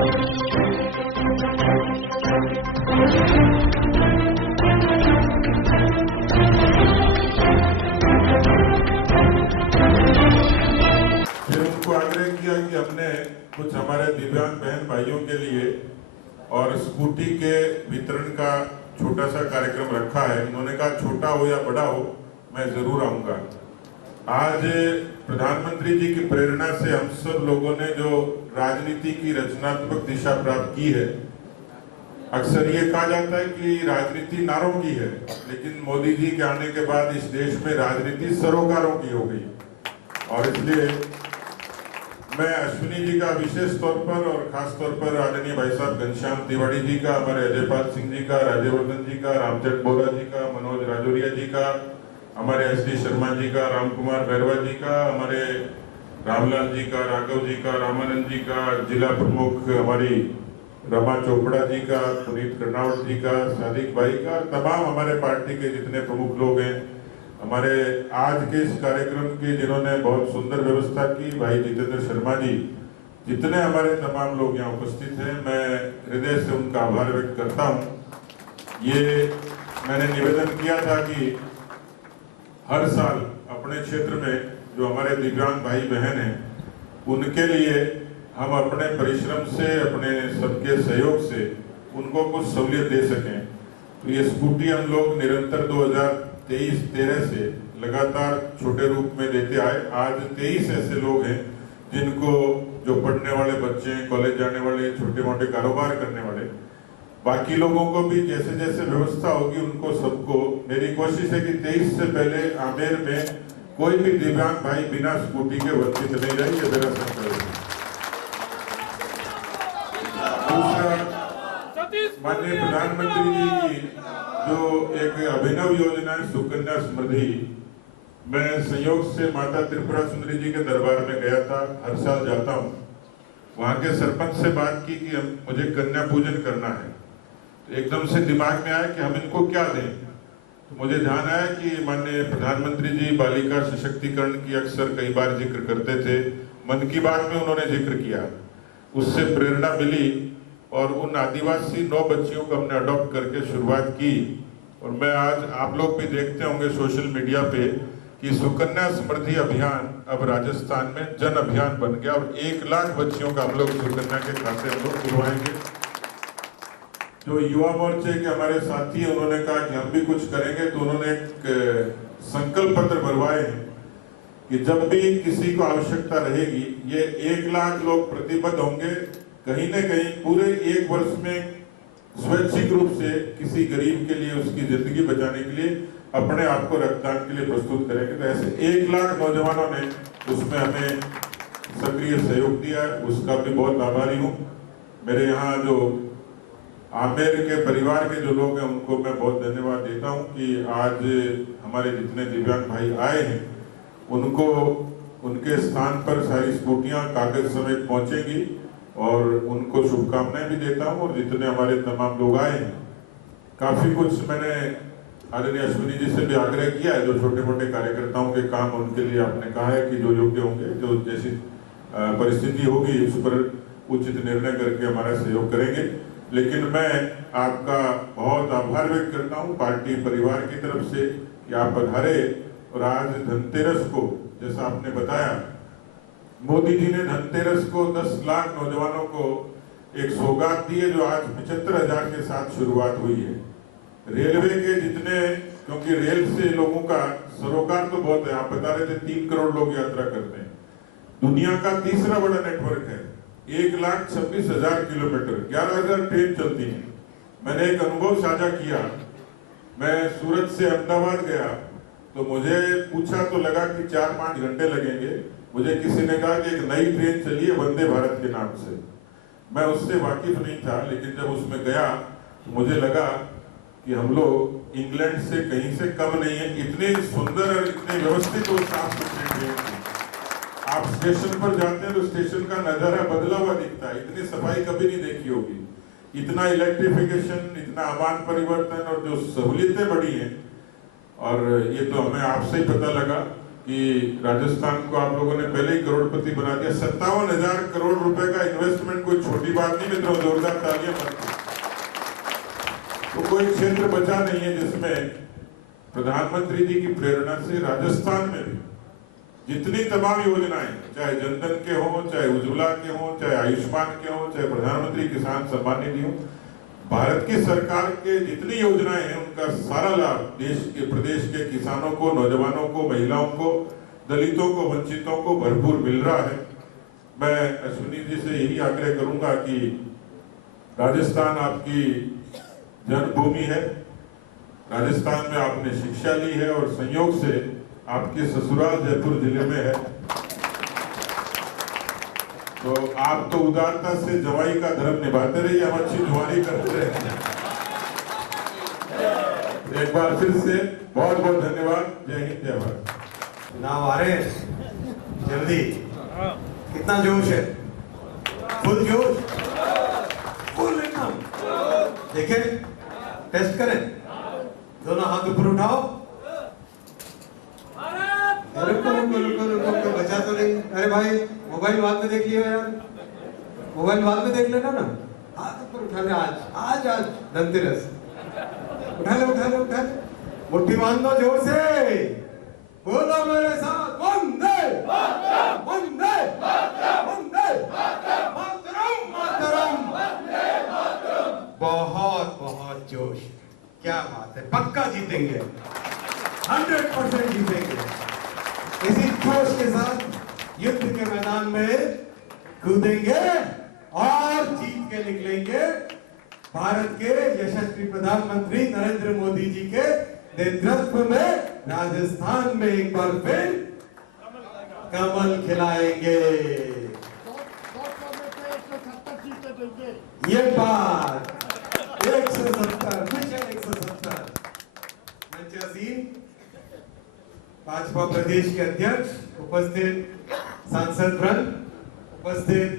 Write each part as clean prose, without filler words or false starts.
उनको आग्रह किया कि हमने कुछ हमारे दिव्यांग बहन भाइयों के लिए और स्कूटी के वितरण का छोटा सा कार्यक्रम रखा है। उन्होंने कहा छोटा हो या बड़ा हो मैं जरूर आऊंगा। आज प्रधानमंत्री जी की प्रेरणा से हम सब लोगों ने जो राजनीति की रचनात्मक दिशा प्राप्त की है। अक्सर ये कहा जाता है कि राजनीति नारों की है, लेकिन मोदी जी के आने के बाद इस देश में राजनीति सरोकारों की हो गई। और इसलिए मैं अश्विनी जी का विशेष तौर पर और खास तौर पर आदरणीय भाई साहब घनश्याम तिवारी जी का, हमारे अजयपाल सिंह जी का, राज्यवर्धन जी का, रामचंद्र बोरा जी का, मनोज राजौरिया जी का, हमारे एस.डी. शर्मा जी का, राम कुमार बैरवा जी का, हमारे रामलाल जी का, राघव जी का, रामानंद जी का, जिला प्रमुख हमारी रमा चोपड़ा जी का, पुनीत कर्नावट जी का, सादिक भाई का, तमाम हमारे पार्टी के जितने प्रमुख लोग हैं, हमारे आज के इस कार्यक्रम की जिन्होंने बहुत सुंदर व्यवस्था की, भाई जितेंद्र शर्मा जी, जितने हमारे तमाम लोग यहाँ उपस्थित हैं, मैं हृदय से उनका आभार व्यक्त करता हूँ। ये मैंने निवेदन किया था कि हर साल अपने क्षेत्र में जो हमारे दिव्यांग भाई बहन हैं उनके लिए हम अपने परिश्रम से, अपने सबके सहयोग से उनको कुछ सहूलियत दे सकें। तो ये स्कूटी हम लोग निरंतर 2023-13 से लगातार छोटे रूप में देते आए। आज 23 ऐसे लोग हैं जिनको, जो पढ़ने वाले बच्चे हैं, कॉलेज जाने वाले, छोटे मोटे कारोबार करने वाले, बाकी लोगों को भी जैसे जैसे व्यवस्था होगी उनको सबको, मेरी कोशिश है कि 23 से पहले आमेर में कोई भी दिव्यांग भाई बिना स्कूटी के वंचित नहीं रहे। ये मेरा संकल्प है। दूसरा, माननीय प्रधानमंत्री जी की जो एक अभिनव योजना है सुकन्या समृद्धि, मैं संयोग से माता त्रिपुरा सुंदरी जी के दरबार में गया था, हर साल जाता हूँ। वहाँ के सरपंच से बात की कि मुझे कन्या पूजन करना है। तो एकदम से दिमाग में आया कि हम इनको क्या दें। तो मुझे ध्यान आया कि माननीय प्रधानमंत्री जी बालिका सशक्तिकरण की अक्सर कई बार जिक्र करते थे, मन की बात में उन्होंने जिक्र किया, उससे प्रेरणा मिली और उन आदिवासी 9 बच्चियों को हमने अडॉप्ट करके शुरुआत की। और मैं आज, आप लोग भी देखते होंगे सोशल मीडिया पे कि सुकन्या समृद्धि अभियान अब राजस्थान में जन अभियान बन गया और 1 लाख बच्चियों का हम लोग सुकन्या के खाते हम लोग खुलवाएंगे। जो युवा मोर्चे के हमारे साथी हैं, उन्होंने कहा कि हम भी कुछ करेंगे, तो उन्होंने एक संकल्प पत्र भरवाए हैं कि जब भी किसी को आवश्यकता रहेगी, ये 1 लाख लोग प्रतिबद्ध होंगे, कहीं न कहीं पूरे 1 वर्ष में स्वैच्छिक रूप से किसी गरीब के लिए, उसकी जिंदगी बचाने के लिए अपने आप को रक्तदान के लिए प्रस्तुत करेंगे। तो ऐसे 1 लाख नौजवानों ने उसमें हमें सक्रिय सहयोग दिया है, उसका भी बहुत आभारी हूँ। मेरे यहाँ जो आमेर के परिवार के जो लोग हैं उनको मैं बहुत धन्यवाद देता हूँ कि आज हमारे जितने दिव्यांग भाई आए हैं उनको उनके स्थान पर सारी स्कूटियाँ कागज समेत पहुँचेंगी और उनको शुभकामनाएं भी देता हूँ। और जितने हमारे तमाम लोग आए हैं, काफ़ी कुछ मैंने आदरणीय अश्विनी जी से भी आग्रह किया है, जो छोटे मोटे कार्यकर्ताओं के काम उनके लिए आपने कहा है कि जो योग्य होंगे, जो जैसी परिस्थिति होगी उस पर उचित निर्णय करके हमारा सहयोग करेंगे। लेकिन मैं आपका बहुत आभार व्यक्त करता हूँ पार्टी परिवार की तरफ से कि आप पधारे। और आज धनतेरस को, जैसा आपने बताया, मोदी जी ने धनतेरस को 10 लाख नौजवानों को एक सौगात दी है, जो आज 75,000 के साथ शुरुआत हुई है। रेलवे के जितने, क्योंकि रेल से लोगों का सरोकार तो बहुत है, आप बता रहे थे 3 करोड़ लोग यात्रा करते हैं, दुनिया का तीसरा बड़ा नेटवर्क है, 1,26,000 किलोमीटर, 11,000 ट्रेन चलती हैं। मैंने एक अनुभव साझा किया, मैं सूरत से अहमदाबाद गया तो मुझे पूछा तो लगा कि 4-5 घंटे लगेंगे। मुझे किसी ने कहा कि एक नई ट्रेन चली है वंदे भारत के नाम से। मैं उससे वाकिफ नहीं था, लेकिन जब उसमें गया तो मुझे लगा कि हम लोग इंग्लैंड से कहीं से कम नहीं है। इतने सुंदर और इतने व्यवस्थित और साफ सुथरी ट्रेन थी। आप स्टेशन पर जाते हैं तो स्टेशन का नजारा बदला हुआ दिखता है, इतनी सफाई कभी नहीं देखी होगी, इतना इलेक्ट्रिफिकेशन, इतना आमान परिवर्तन और जो सहूलियतें बढ़ी हैं। और ये तो हमें आपसे ही पता लगा कि राजस्थान को आप लोगों ने पहले ही करोड़पति बना दिया। 57,000 करोड़ रुपए का इन्वेस्टमेंट कोई छोटी बात नहीं मित्रों, जोरदार तालियां मारते। तो कोई क्षेत्र बचा नहीं है जिसमें प्रधानमंत्री जी की प्रेरणा से राजस्थान में भी जितनी तमाम योजनाएं, चाहे जनधन के हों, चाहे उज्ज्वला के हों, चाहे आयुष्मान के हों, चाहे प्रधानमंत्री किसान सम्मान निधि हो, भारत की सरकार के जितनी योजनाएं हैं उनका सारा लाभ देश के प्रदेश के किसानों को, नौजवानों को, महिलाओं को, दलितों को, वंचितों को भरपूर मिल रहा है। मैं अश्विनी जी से यही आग्रह करूंगा कि राजस्थान आपकी जन्मभूमि है, राजस्थान में आपने शिक्षा ली है और संयोग से आपके ससुराल जयपुर जिले में है, तो आप तो उदारता से जवाई का धर्म निभाते रहिए, हम अच्छी जुआरी करते रहे। एक बार फिर से बहुत बहुत धन्यवाद। जय हिंद, जय भारत। नाम आ रहे जल्दी, कितना जोश है, फुल जोश, फुल एकदम। देखें, टेस्ट करें, दोनों हाथ ऊपर उठाओ। रुको रुको रुको रुको, बचा तो नहीं। अरे भाई मोबाइल बाद में देख लियो यार, मोबाइल बाद में देख लेना ना। हाथ ऊपर उठा ले, आज आज आज धनतेरस, उठा ले उठा ले उठा ले, मुट्ठी बांध दो जोर से, बोलो मेरे साथ, वंदे मातरम, वंदे मातरम, वंदे मातरम, मातरम, वंदे मातरम। बहुत बहुत जोश, क्या बात है, पक्का जीतेंगे, 100% जीतेंगे। इसी जोश के साथ युद्ध के मैदान में कूदेंगे और जीत के निकलेंगे। भारत के यशस्वी प्रधानमंत्री नरेंद्र मोदी जी के नेतृत्व में राजस्थान में एक बार फिर कमल खिलाएंगे। ये बात 170, मिशन 170। मंचासीन भाजपा प्रदेश के अध्यक्ष, उपस्थित सांसदगण, उपस्थित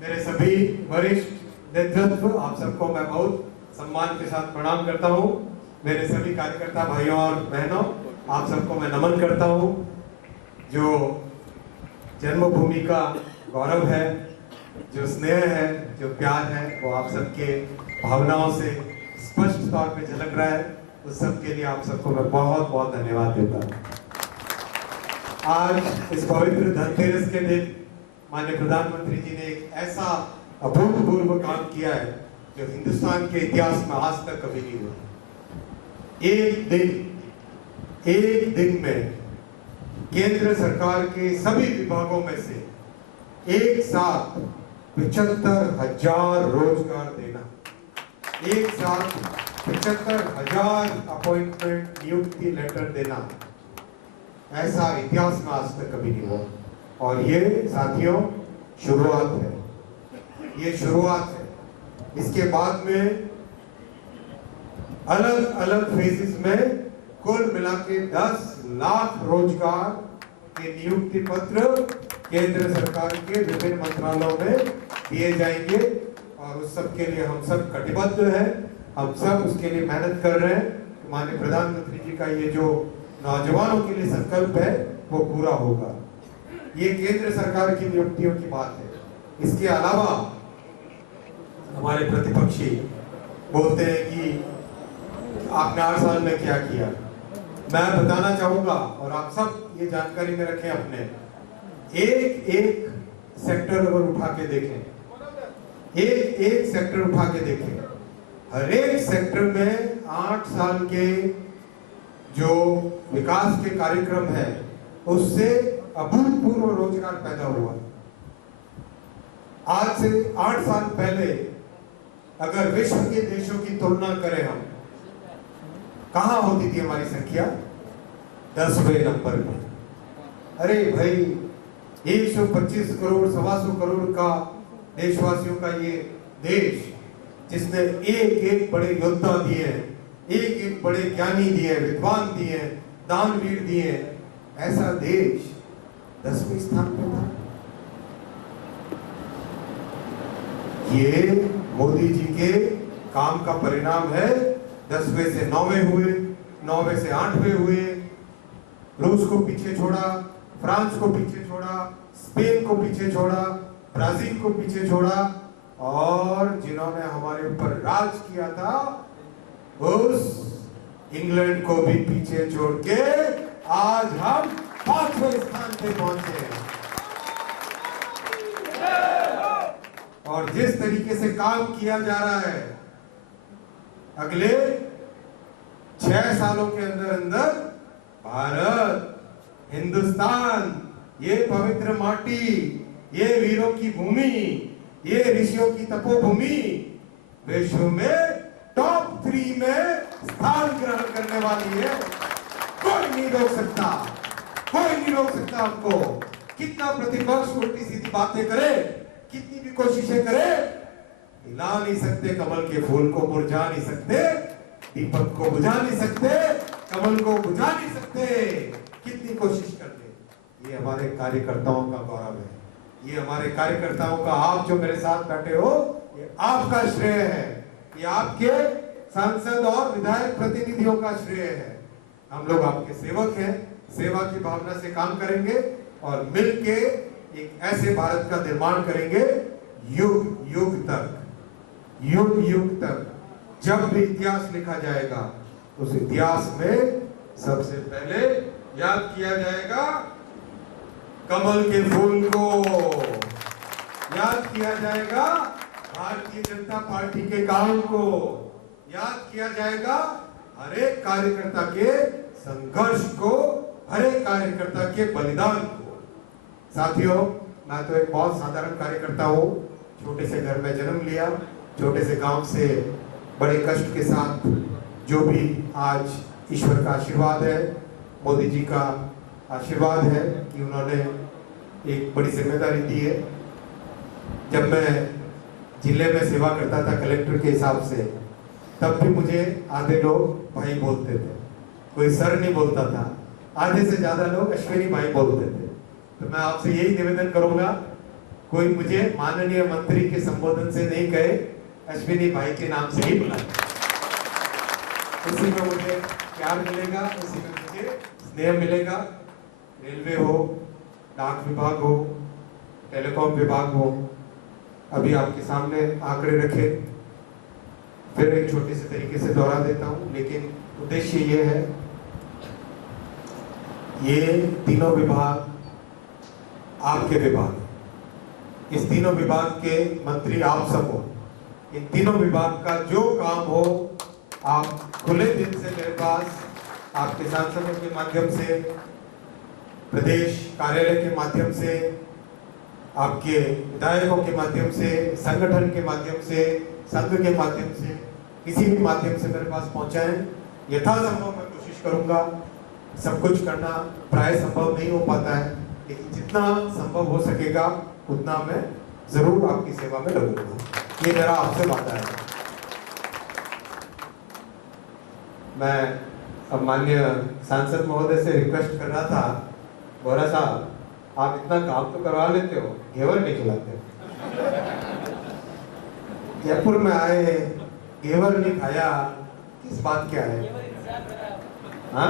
मेरे सभी वरिष्ठ नेतृत्व, आप सबको मैं बहुत सम्मान के साथ प्रणाम करता हूं। मेरे सभी कार्यकर्ता भाइयों और बहनों, आप सबको मैं नमन करता हूं। जो जन्मभूमि का गौरव है, जो स्नेह है, जो प्यार है, वो आप सबके भावनाओं से स्पष्ट तौर पे झलक रहा है। उस सब के लिए आप सबको मैं बहुत बहुत धन्यवाद देता हूँ। आज इस पवित्र धनतेरस के दिन माननीय प्रधानमंत्री जी ने एक ऐसा अभूतपूर्व काम किया है जो हिंदुस्तान के इतिहास में आज तक कभी नहीं हुआ। एक दिन में केंद्र सरकार के सभी विभागों में से एक साथ 75,000 रोजगार देना, एक साथ 75,000 अपॉइंटमेंट नियुक्ति लेटर देना, ऐसा इतिहास में आज तक कभी नहीं हुआ। और ये साथियों शुरुआत है, ये शुरुआत है। इसके बाद में अलग अलग फेजेस में कुल मिला के 10 लाख रोजगार के नियुक्ति पत्र केंद्र सरकार के विभिन्न मंत्रालयों में दिए जाएंगे। और उस सब के लिए हम सब कटिबद्ध हैं, हम सब उसके लिए मेहनत कर रहे हैं। माननीय प्रधानमंत्री जी का ये जो नौजवानों के लिए संकल्प है वो पूरा होगा। ये केंद्र सरकार की नियुक्तियों की बात है। इसके अलावा हमारे प्रतिपक्षी बोलते हैं कि आपने 8 साल में क्या किया। मैं बताना चाहूंगा और आप सब ये जानकारी में रखें अपने, एक एक सेक्टर अगर उठा के देखें, एक एक सेक्टर उठा के देखें, हर एक सेक्टर में 8 साल के जो विकास के कार्यक्रम है उससे अभूतपूर्व रोजगार पैदा हुआ। आज से 8 साल पहले अगर विश्व के देशों की तुलना करें हम, कहां होती थी हमारी संख्या? 10वें नंबर पे। अरे भाई 125 करोड़ 125 करोड़ का देशवासियों का ये देश, जिसने एक एक बड़े योद्धा दिए, एक एक बड़े ज्ञानी दिए, विद्वान दिए, दानवीर दिए, ऐसा देश 10वें स्थान पे था। ये मोदी जी के काम का परिणाम है। 10वें से 9वें हुए, 9वें से 8वें हुए, रूस को पीछे छोड़ा, फ्रांस को पीछे छोड़ा, स्पेन को पीछे छोड़ा, ब्राजील को पीछे छोड़ा, और जिन्होंने हमारे ऊपर राज किया था उस इंग्लैंड को भी पीछे छोड़ के आज हम 5वें स्थान पे पहुंचे हैं। और जिस तरीके से काम किया जा रहा है, अगले 6 सालों के अंदर अंदर भारत, हिंदुस्तान, ये पवित्र माटी, ये वीरों की भूमि, ये ऋषियों की तपोभूमि विश्व में टॉप 3 में स्थान ग्रहण करने वाली है। कोई नहीं रोक सकता, कोई नहीं रोक सकता हमको। कितना प्रतिपक्ष उल्टी सीधी बातें करे, कितनी भी कोशिशें करे, हिला नहीं सकते कमल के फूल को, मुरझा नहीं सकते दीपक को, बुझा नहीं सकते कमल को, बुझा नहीं सकते कितनी कोशिश कर ले। ये हमारे कार्यकर्ताओं का गौरव है, ये हमारे कार्यकर्ताओं का, आप जो मेरे साथ बैठे हो, ये आपका श्रेय है, ये आपके सांसद और विधायक प्रतिनिधियों का श्रेय है। हम लोग आपके सेवक हैं, सेवा की भावना से काम करेंगे और मिलके एक ऐसे भारत का निर्माण करेंगे युग युग तक, युग युग तक। जब भी इतिहास लिखा जाएगा उस इतिहास में सबसे पहले याद किया जाएगा कमल के फूल को, याद किया जाएगा भारतीय जनता पार्टी के काम को, याद किया जाएगा हर एक कार्यकर्ता के संघर्ष को, हर एक कार्यकर्ता के बलिदान को। साथियों, मैं तो एक बहुत साधारण कार्यकर्ता हूँ, छोटे से घर में जन्म लिया, छोटे से गांव से बड़े कष्ट के साथ, जो भी आज ईश्वर का आशीर्वाद है, मोदी जी का आशीर्वाद है कि उन्होंने एक बड़ी जिम्मेदारी दी है। जब मैं जिले में सेवा करता था कलेक्टर के हिसाब से, तब भी मुझे आधे लोग भाई बोलते थे, कोई सर नहीं बोलता था, आधे से ज्यादा लोग अश्विनी भाई बोलते थे। तो मैं आपसे यही निवेदन करूंगा, कोई मुझे माननीय मंत्री के संबोधन से नहीं कहे, अश्विनी भाई के नाम से ही बुलाए। उसी में मुझे प्यार मिलेगा, उसी में मुझे स्नेह मिलेगा। रेलवे हो, डाक विभाग हो, टेलीकॉम विभाग हो, अभी आपके सामने आंकड़े रखे, फिर एक छोटे से तरीके से दोहरा देता हूं, लेकिन उद्देश्य ये है, ये तीनों विभाग आपके विभाग, इस तीनों विभाग के मंत्री आप सब हो। इन तीनों विभाग का जो काम हो, आप खुले दिल से मेरे पास आपके सांसदों के माध्यम से, प्रदेश कार्यालय के माध्यम से, आपके विधायकों के माध्यम से, संगठन के माध्यम से, संघ के माध्यम से, किसी भी माध्यम से मेरे पास पहुंचाएं। यथासंभव मैं कोशिश करूंगा, सब कुछ करना प्राय संभव नहीं हो पाता है, लेकिन जितना संभव हो सकेगा उतना मैं जरूर आपकी सेवा में लगूंगा। ये मेरा आपसे वादा है। मैं अब माननीय सांसद महोदय से रिक्वेस्ट कर रहा था, बोरा साहब आप इतना काम तो करवा लेते हो, घेवर नहीं खिलाते। जयपुर में आए, घेवर नहीं खाया, किस बात क्या है? हाँ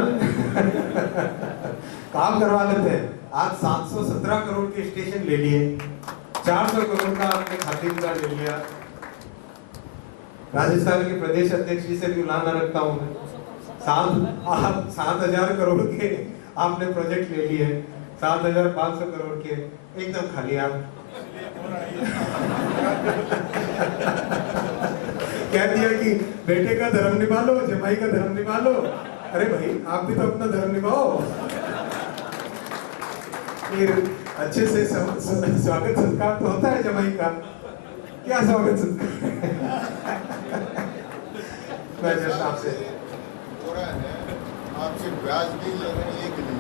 काम करवा लेते हैं। आज 717 करोड़ के स्टेशन ले लिए, 400 करोड़ का आपने खातिर का ले लिया। राजस्थान के प्रदेश अध्यक्ष जी से भी उलाना रखता हूँ मैं, 7,000 करोड़ के आपने प्रोजेक्ट ले लिए, 7,500 करोड़ के एकदम खाली आप कह दिया कि बेटे का धर्म निभा लो, जमाई का धर्म निभा लो। अरे भाई आप भी तो अपना धर्म निभाओ। फिर अच्छे से स्वागत सत्कार तो होता है जमाई का, क्या स्वागत सत्कार। मैं जस्ट आपसे आपसे ब्याज भी ले रहे हैं 1 किलो।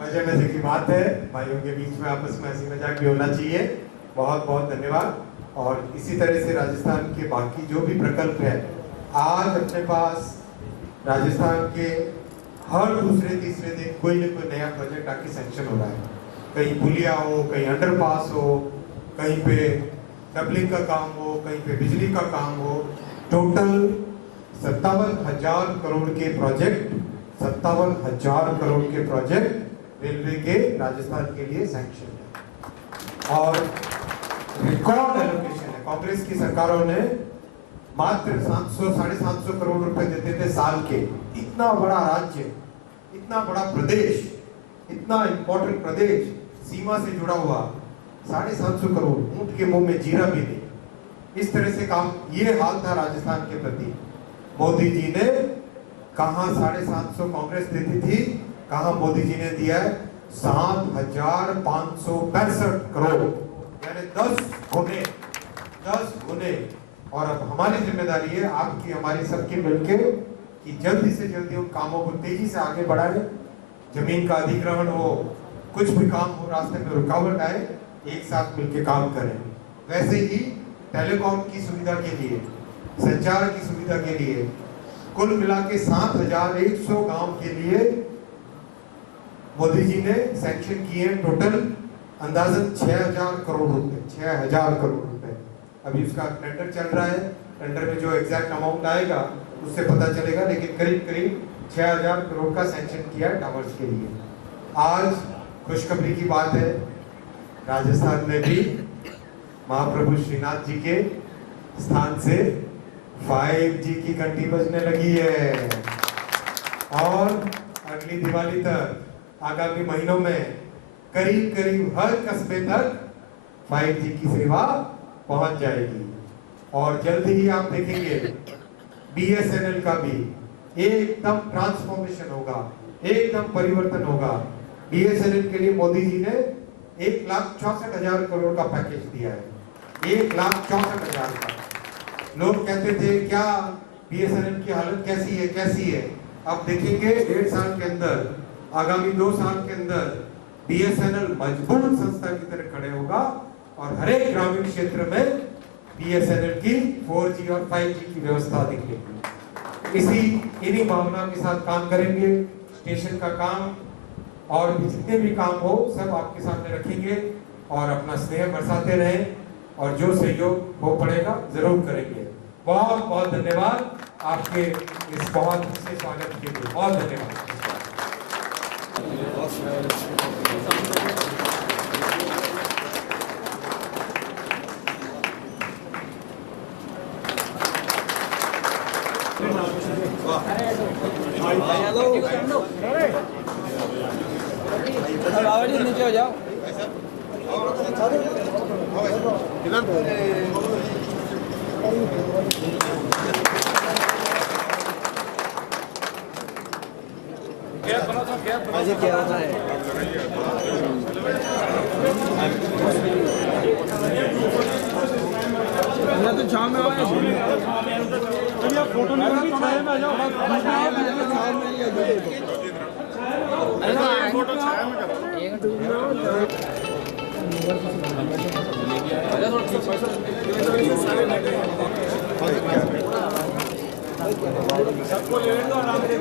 मजे मजे की बात है, भाइयों के बीच में आपस में हंसी मजाक भी होना चाहिए। बहुत बहुत धन्यवाद। और इसी तरह से राजस्थान के बाकी जो भी प्रकल्प है, आज अपने पास राजस्थान के हर दूसरे तीसरे दिन कोई न कोई नया प्रोजेक्ट आके सैंक्शन हो रहा है। कहीं पुलिया हो, कहीं अंडरपास हो, कहीं पे डबलिंग का काम हो, कहीं पे बिजली का काम हो। टोटल 57,000 करोड़ के प्रोजेक्ट, 57,000 करोड़ के प्रोजेक्ट रेलवे के राजस्थान के लिए सैंक्शन है और रिकॉर्ड एलोकेशन है। कांग्रेस की सरकारों ने मात्र 700-750 करोड़ रुपए देते थे साल के। इतना बड़ा राज्य, इतना बड़ा प्रदेश, इतना इंपॉर्टेंट प्रदेश, सीमा से जुड़ा हुआ, 750 करोड़, ऊंट के मुंह में जीरा भी नहीं। इस तरह से काम, ये हाल था राजस्थान के प्रति। मोदी जी ने कहा 750 कांग्रेस देती थी, कहा मोदी जी ने दिया है 7,565 करोड़, यानी 10 गुने। और अब हमारी जिम्मेदारी है, आपकी हमारी सबकी मिलके, कि जल्दी से जल्दी उन कामों को तेजी से आगे बढ़ाएं। जमीन का अधिग्रहण हो, कुछ भी काम हो, रास्ते में रुकावट आए, एक साथ मिलके काम करें। वैसे ही टेलीकॉम की सुविधा के लिए, संचार की सुविधा के लिए, कुल मिला के 7,100 गांव के लिए मोदी जी ने सैंक्शन किए टोटल अंदाजन 6,000 करोड़ रुपए, 6,000 करोड़ रुपए। अभी उसका टेंडर चल रहा है, टेंडर में जो एग्जैक्ट अमाउंट आएगा उससे पता चलेगा, लेकिन करीब करीब 6,000 करोड़ का सैंक्शन किया है टावर्स के लिए। आज खुशखबरी की बात है, राजस्थान में भी महाप्रभु श्रीनाथ जी के स्थान से 5G की घंटी बजने लगी है और अगली दिवाली तक, आगामी महीनों में करीब करीब हर कस्बे तक 5G की सेवा पहुंच जाएगी। और जल्दी ही आप देखेंगे BSNL का भी एकदम ट्रांसफॉर्मेशन होगा, एकदम परिवर्तन होगा। BSNL के लिए मोदी जी ने 1,64,000 करोड़ का पैकेज दिया है, 1,64,000 का। लोग कहते थे क्या BSNL की हालत कैसी है। अब देखेंगे 1.5 साल के अंदर, आगामी 2 साल के अंदर BSNL मजबूत संस्था की तरह खड़े होगा और हर एक ग्रामीण क्षेत्र में BSNL की 4G और 5G की व्यवस्था दिखेगी। इन्हीं भावना के साथ काम करेंगे। स्टेशन का काम और भी जितने भी काम हो सब आपके सामने रखेंगे और अपना स्नेह बरसाते रहें और जो सहयोग हो पड़ेगा जरूर करेंगे। बहुत बहुत धन्यवाद आपके इस बहुत अच्छे स्वागत के लिए, बहुत धन्यवाद। नीचे हो जाओ। ऐसे क्या होता है? मैं तो शाम में आया, फोटो नहीं छाया में आ जाओ, फोटो छाया में सबको ले लो आराम से।